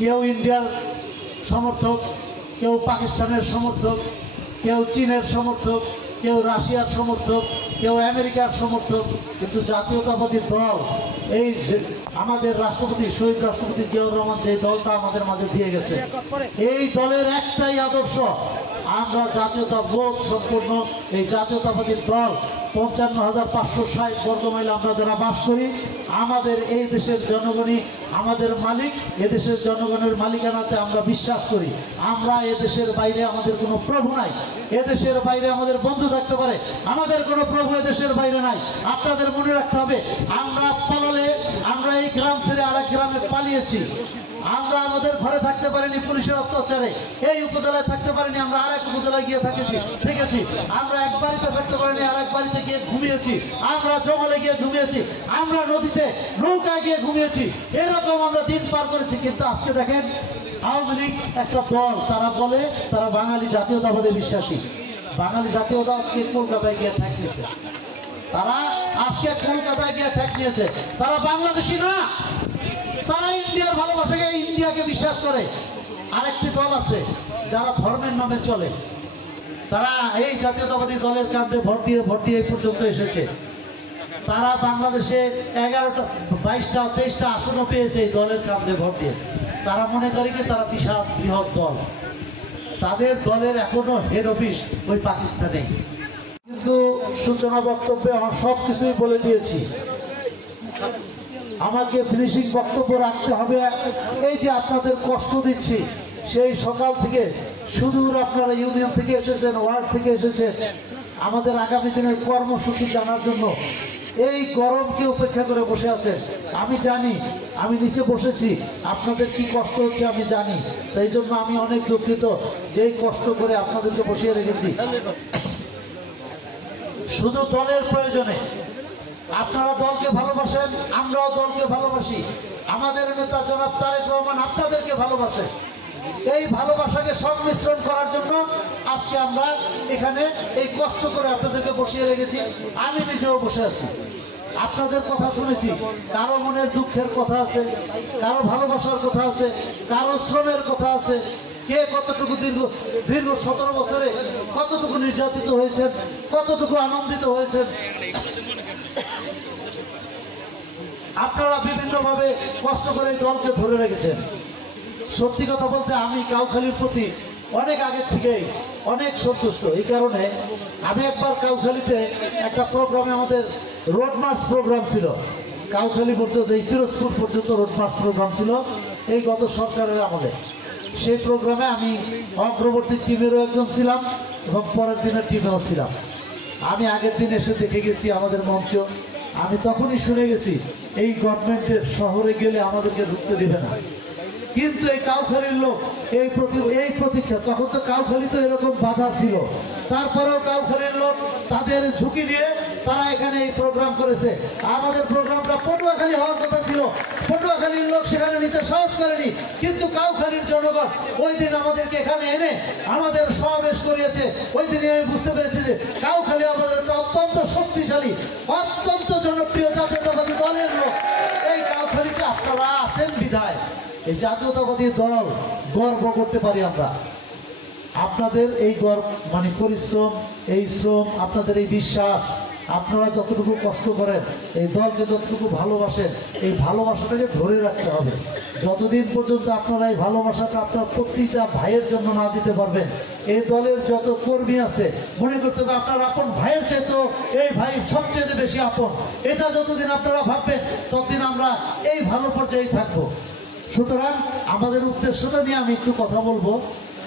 কেউ ইন্ডিয়ার সমর্থক, কেউ পাকিস্তানের সমর্থক, কেউ চীনের সমর্থক, কেউ রাশিয়ার সমর্থক, কেউ আমেরিকার সমর্থক, কিন্তু জাতীয়তাবাদী দল এই আমাদের রাষ্ট্রপতি শহীদ রাষ্ট্রপতি জিয়াউর রহমান যে দলটা আমাদের মাঝে দিয়ে গেছে, এই দলের একটাই আদর্শ, আমরা জাতীয়তা বোধ সম্পূর্ণ এই জাতীয়তাবাদী দল ৫৫,৫৬০ বর্গমাইল আমরা যারা বাস করি, আমাদের এই দেশের জনগণই আমাদের মালিক, এদেশের জনগণের মালিকানাতে আমরা বিশ্বাস করি। আমরা এদেশের বাইরে আমাদের কোনো প্রভু নাই, এদেশের বাইরে আমাদের বন্ধু থাকতে পারে, আমাদের কোনো প্রভু এদেশের বাইরে নাই। আপনাদের মনে রাখতে হবে, আমরা পালালে, আমরা এই গ্রাম ছেড়ে আরেক গ্রামে পালিয়েছি, আমরা আমাদের ঘরে থাকতে পারিনি পুলিশের অত্যাচারে, এই উপজেলায় থাকতে পারিনি, আমরা আরেক উপজেলায় গিয়ে থেকেছি, আমরা এক বাড়িতে থাকতে পারিনি আরেক বাড়িতে গিয়ে ঘুমিয়েছি, আমরা জঙ্গলে গিয়ে ঘুমিয়েছি, আমরা নদীতে নৌকায় গিয়ে ঘুমিয়েছি, এরকম আমরা দিন পার করেছি। কিন্তু আজকে দেখেন আওয়ামী লীগ একটা দল, তারা বলে তারা বাঙালি জাতীয়তাবাদে বিশ্বাসী, বাঙালি জাতীয়তাবাদকে কলকাতায় গিয়ে ঠেক নিয়েছে, তারা আজকে কলকাতায় গিয়ে ঠেক নিয়েছে, তারা বাংলাদেশি না, তারা ইন্ডিয়ার ভালোবাসাকে ইন্ডিয়াকে বিশ্বাস করে। আরেকটি দল আছে যারা ধর্মের নামে চলে, তারা এই জাতীয়তাবাদী দলের কাঁধে ভোট দিয়ে এই পর্যন্ত এসেছে, তারা বাংলাদেশে 11টা 22টা 23টা আসনও পেয়েছে এই দলের কাঁধে ভোট দিয়ে। তারা মনে করে কি তারা বিশাল বৃহৎ দল, তাদের দলের এখনো হেড অফিস ওই পাকিস্তানে। কিন্তু সূচনা বক্তব্যে আমার সব কিছুই বলে দিয়েছি, আমাকে ফিনিশিং বক্তব্য রাখতে হবে। এই যে আপনাদের কষ্ট দিচ্ছি, সেই সকাল থেকে সুদূর আপনারা ইউনিয়ন থেকে এসেছেন, ওয়ার্ড থেকে এসেছেন আমাদের আগামী দিনের কর্মসূচি জানার জন্য, এই গরমকে উপেক্ষা করে বসে আছেন। আমি জানি, আমি নিচে বসেছি, আপনাদের কি কষ্ট হচ্ছে আমি জানি, তাই জন্য আমি অনেক দুঃখিত যেই কষ্ট করে আপনাদেরকে বসিয়ে রেখেছি। শুধু দলের প্রয়োজনে, আপনারা দলকে ভালোবাসেন, আমরাও দলকে ভালোবাসি, আমাদের নেতা জনাব তারেক রহমান আপনাদেরকে ভালোবাসে। এই ভালোবাসাকে সংমিশ্রণ করার জন্য আজকে আমরা এখানে এই কষ্ট করে আপনাদেরকে বসিয়ে রেখেছি। আমি নিজেও বসে আছি, আপনাদের কথা শুনেছি, কারো মনের দুঃখের কথা আছে, কারো ভালোবাসার কথা আছে, কারো শ্রমের কথা আছে, কে কতটুকু দীর্ঘ 17 বছরে কতটুকু নির্যাতিত হয়েছেন, কতটুকু আনন্দিত হয়েছেন। আপনারা বিভিন্নভাবে কষ্ট করে দলকে ধরে রেখেছেন। সত্যি কথা বলতে আমি কাউখালীর প্রতি অনেক আগে থেকেই অনেক সন্তুষ্ট। এই কারণে আমি একবার কাউখালীতে একটা প্রোগ্রামে, আমাদের রোড মার্চ প্রোগ্রাম ছিল, কাউখালী পর্যন্ত এই পিরোজপুর পর্যন্ত রোড মার্চ প্রোগ্রাম ছিল এই গত সরকারের আমলে। সেই প্রোগ্রামে আমি অগ্রবর্তী টিমেরও একজন ছিলাম এবং পরের দিনের টিমেও ছিলাম। আমি আগের দিন এসে দেখে গেছি আমাদের মঞ্চ, আমি তখনই শুনে গেছি এই গভর্নমেন্টের শহরে গেলে আমাদেরকে ঢুকতে দেবে না। কিন্তু এই কাউখালীর লোক এই প্রতীক্ষা, তখন তো কাউখালী তো এরকম বাধা ছিল, তারপরেও কাউখালীর লোক তাদের ঝুঁকি নিয়ে তারা এখানে এই প্রোগ্রাম করেছে। আমাদের প্রোগ্রামটা পটুয়াখালী হওয়ার কথা ছিল, পটুয়াখালীর লোক সেখানে নিতে সাহস করেনি, কিন্তু কাউখালীর জনগণ ওই দিন আমাদেরকে এখানে এনে আমাদের সমাবেশ করিয়েছে। ওই দিনে আমি বুঝতে পেরেছি যে কাউখালী আমাদের একটা অত্যন্ত শক্তিশালী, অত্যন্ত জনপ্রিয় জাতীয়তাবাদী দলের লোক। এই কাউখালীতে আপনারা আছেন বিধায় এই জাতীয়তাবাদী দল গর্ব করতে পারি আমরা। আপনাদের এই গর্ব মানে পরিশ্রম, এই শ্রম, আপনাদের এই বিশ্বাস, আপনারা যতটুকু কষ্ট করেন, এই দলকে যতটুকু ভালোবাসেন, এই ভালোবাসাটাকে ধরে রাখতে হবে। যতদিন পর্যন্ত আপনারা এই ভালোবাসাটা আপনার প্রতিটা ভাইয়ের জন্য না দিতে পারবেন, এই দলের যত কর্মী আছে মনে করতে হবে আপনার আপন ভাইয়ের চেয়ে এই ভাই সবচেয়ে বেশি আপন। এটা যতদিন আপনারা ভাববেন ততদিন আমরা এই ভালো পর্যায়ে থাকবো। সুতরাং আমাদের উদ্দেশ্যটা নিয়ে আমি একটু কথা বলবো।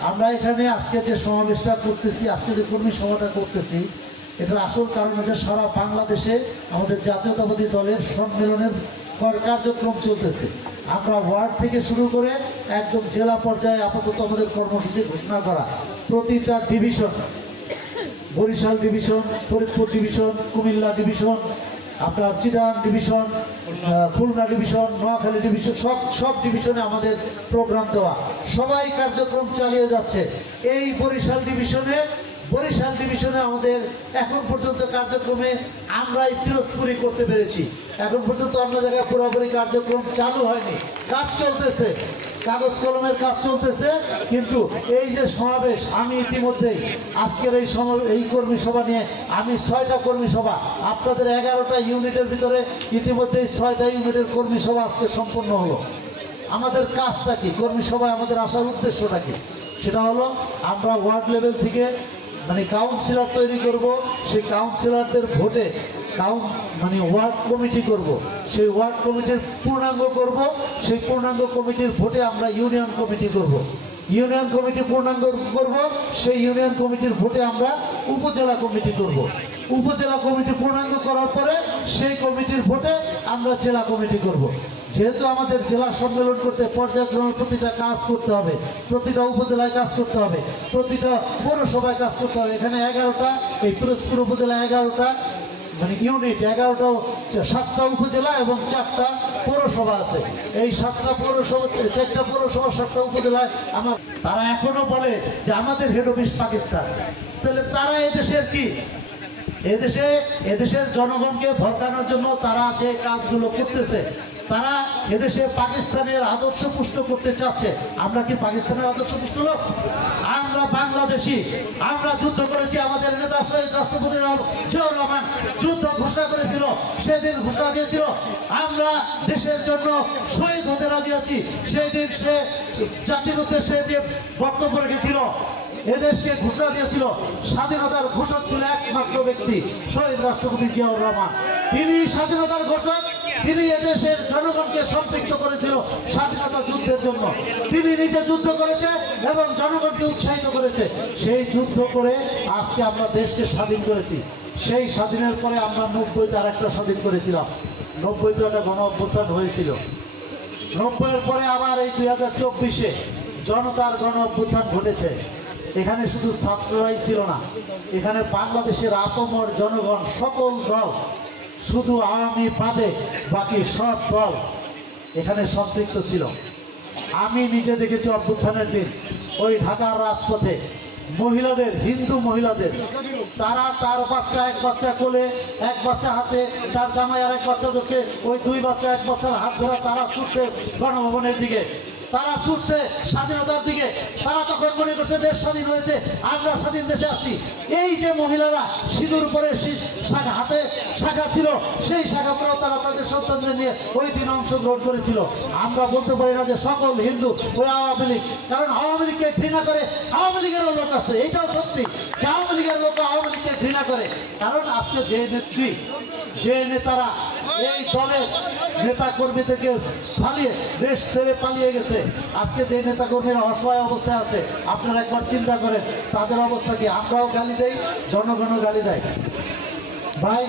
আমরা এখানে আজকে যে সমাবেশটা করতেছি, আজকে যে কর্মী সভাটা করতেছি, এটার আসল কারণ হচ্ছে সারা বাংলাদেশে আমাদের জাতীয়তাবাদী দলের সম্মেলনের কার্যক্রম চলতেছে। আমরা ওয়ার্ড থেকে শুরু করে একদম জেলা পর্যায়ে আপাতত আমাদের কর্মসূচি ঘোষণা করা। প্রতিটা division, Barisal division, Faridpur division, Comilla division, আপনার Chittagong division, Khulna division, Noakhali division, সব ডিভিশনে আমাদের প্রোগ্রাম দেওয়া, সবাই কার্যক্রম চালিয়ে যাচ্ছে। এই বরিশাল ডিভিশনে আমাদের এখন পর্যন্ত কার্যক্রমে আমরাই পিরোজপুরি করতে পেরেছি। এখন পর্যন্ত অন্য জায়গায় পুরোপুরি কার্যক্রম চালু হয়নি, কাজ চলতেছে। কাগজ কলমের কাজ চলতেছে, কিন্তু এই যে সমাবেশ, আমি ইতিমধ্যেই আজকের এই কর্মী সভা নিয়ে আমি 6টা কর্মী সভা, আপনাদের 11টা ইউনিটের ভিতরে ইতিমধ্যেই 6টা ইউনিটের কর্মী সভা আজকে সম্পন্ন হলো। আমাদের কাজটা কি, কর্মী সভায় আমাদের আসার উদ্দেশ্যটা কি? সেটা হলো আমরা ওয়ার্ড লেভেল থেকে মানে কাউন্সিলর তৈরি করব, সেই কাউন্সিলরদের ভোটে ওয়ার্ড কমিটি করব, সেই ওয়ার্ড কমিটির পূর্ণাঙ্গ করব, সেই পূর্ণাঙ্গ কমিটির ভোটে আমরা ইউনিয়ন কমিটি করব, ইউনিয়ন কমিটি পূর্ণাঙ্গ করব, সেই ইউনিয়ন কমিটির ভোটে আমরা উপজেলা কমিটি করব, উপজেলা কমিটি পূর্ণাঙ্গ করার পরে সেই কমিটির ভোটে আমরা জেলা কমিটি করব। যেহেতু আমাদের জেলা সম্মেলন করতে পর্যায়ক্রমে প্রতিটা কাজ করতে হবে, প্রতিটা উপজেলায় কাজ করতে হবে, প্রতিটা পৌরসভায় কাজ করতে হবে। এখানে 11টা, এই পিরোজপুর উপজেলা 11টা ইউনিট, 7টা উপজেলা এবং 4টা পৌরসভা আছে। এই 7টা পৌরসভা, 4টা পৌরসভা, 7টা উপজেলায় তারা এখনো বলে যে আমাদের হেড অফিস পাকিস্তান। তাহলে তারা এদেশের কি, এদেশের জনগণকে ভড়কানোর জন্য তারা যে কাজগুলো করতেছে, তারা এদেশে পাকিস্তানের আদর্শ পুষ্ট করতে চাচ্ছে। আমরা কি পাকিস্তানের আদর্শ পুষ্ট লোক? আমরা বাংলাদেশি, আমরা যুদ্ধ করেছি। আমাদের নেতা শহীদ রাষ্ট্রপতি জিয়াউর রহমান যুদ্ধ ঘোষণা করেছিল, সেদিন ঘোষণা দিয়েছিল আমরা দেশের জন্য শহীদ হতে রাজি আছি। সেই দিন সে জাতির উদ্দেশ্যে যে বক্তব্য রেখেছিল, এদেশকে ঘোষণা দিয়েছিল, স্বাধীনতার ঘোষক ছিল একমাত্র ব্যক্তি শহীদ রাষ্ট্রপতি জিয়াউর রহমান। তিনি স্বাধীনতার ঘোষক, তিনি এদেশের জনগণকে সম্পৃক্ত করেছিল স্বাধীনতা যুদ্ধের জন্য। তিনি নিজে যুদ্ধ করেছে এবং জনগণকে উৎসাহিত করেছে। সেই যুদ্ধ করে আজকে আমরা দেশকে স্বাধীন করেছি। সেই স্বাধীনের পরে আমরা 90-তে আরেকটা স্বাধীন করেছিলাম। 90-তে একটা গণ অভ্যুত্থান হয়েছিল। 90-এর পরে আবার এই 2024-এ জনতার গণ অভ্যুত্থান ঘটেছে। এখানে শুধু ছাত্ররাই ছিল না, এখানে বাংলাদেশের আপামর জনগণ, সকল দল, শুধু আওয়ামী বাদে বাকি সব দল এখানে সম্পৃক্ত ছিল। আমি নিজে দেখেছি অভ্যুত্থানের দিন ওই ঢাকার রাজপথে মহিলাদের, হিন্দু মহিলাদের, তারা তার বাচ্চা, এক বাচ্চা কোলে, এক বাচ্চা হাতে, তার জামাই আর এক বাচ্চা ধরছে, ওই 2 বাচ্চা 1 বাচ্চার হাত ধরা তারা ছুটছে গণভবনের দিকে, তারা ছুটছে স্বাধীনতার দিকে। তারা তখন মনে করছে দেশ স্বাধীন হয়েছে, আমরা স্বাধীন দেশে আছি। এই যে মহিলারা সিঁদুর পরে হাতে শাখা ছিল, সেই শাখা পরেও তারা তাদের সন্তানদের নিয়ে ওই দিন অংশগ্রহণ করেছিল। আমরা বলতে পারি না যে সকল হিন্দু ওই আওয়ামী লীগ, কারণ আওয়ামী লীগকে ঘৃণা করে আওয়ামী লীগেরও লোক আছে। এইটাও সত্যি যে আওয়ামী লীগের লোক আওয়ামী লীগকে ঘৃণা করে। কারণ আজকে যে নেত্রী, যে নেতারা এই দলের নেতা কর্মী থেকে পালিয়ে, দেশ ছেড়ে পালিয়ে গেছে, আজকে যে নেতা কর্মীরা অসহায় অবস্থায় আছে, আপনারা একবার চিন্তা করেন তাদের অবস্থা কি। আমরাও গালি দেই, জনগণও গালি দেয় ভাই।